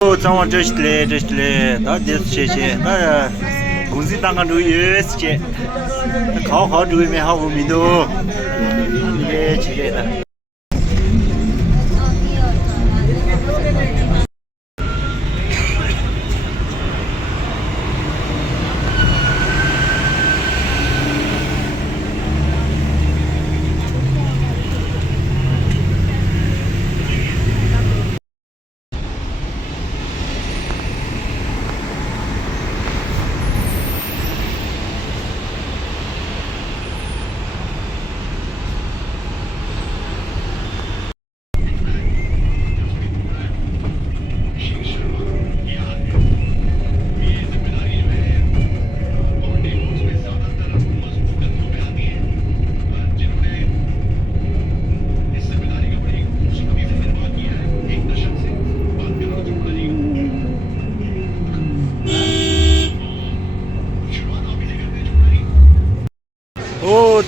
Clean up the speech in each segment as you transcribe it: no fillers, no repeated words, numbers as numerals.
张这是嘞，这是嘞，那就是这些，那公司当个都有时间，考好这边好无名都，你给之类的。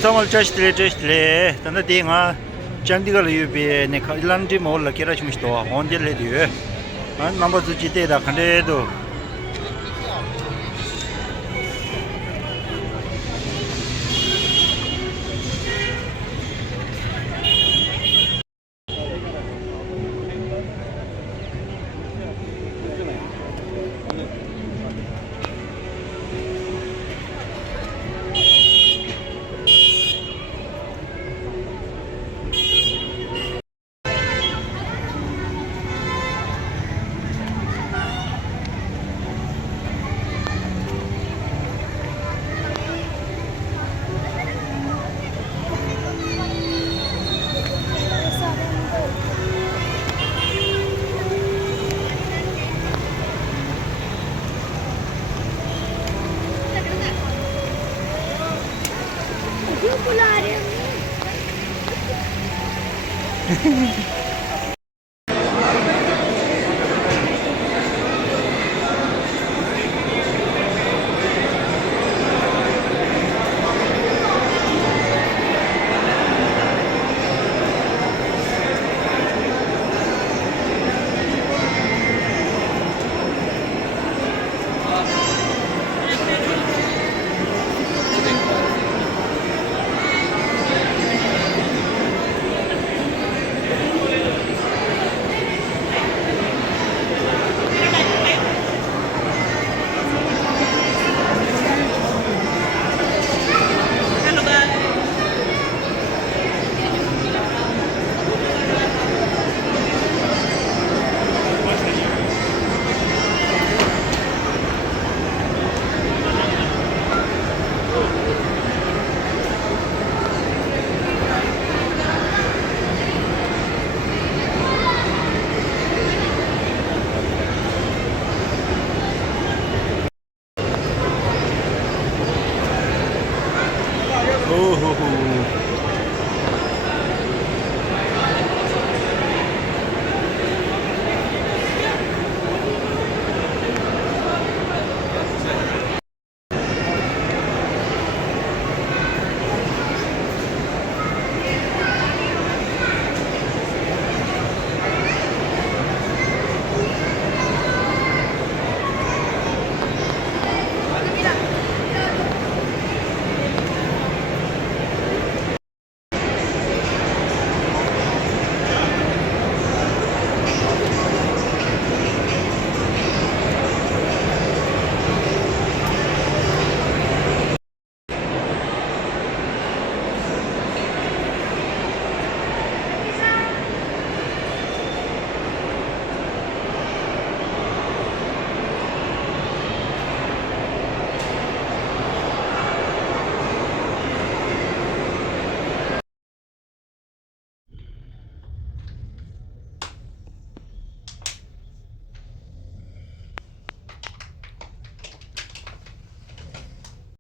정말 저시들래 단다 띵아 장디가 유비 네 칼란디 몰라 게라치미스도 온델레디 안 넘버 주지대다 근데도 क्यों बुला रहे हैं?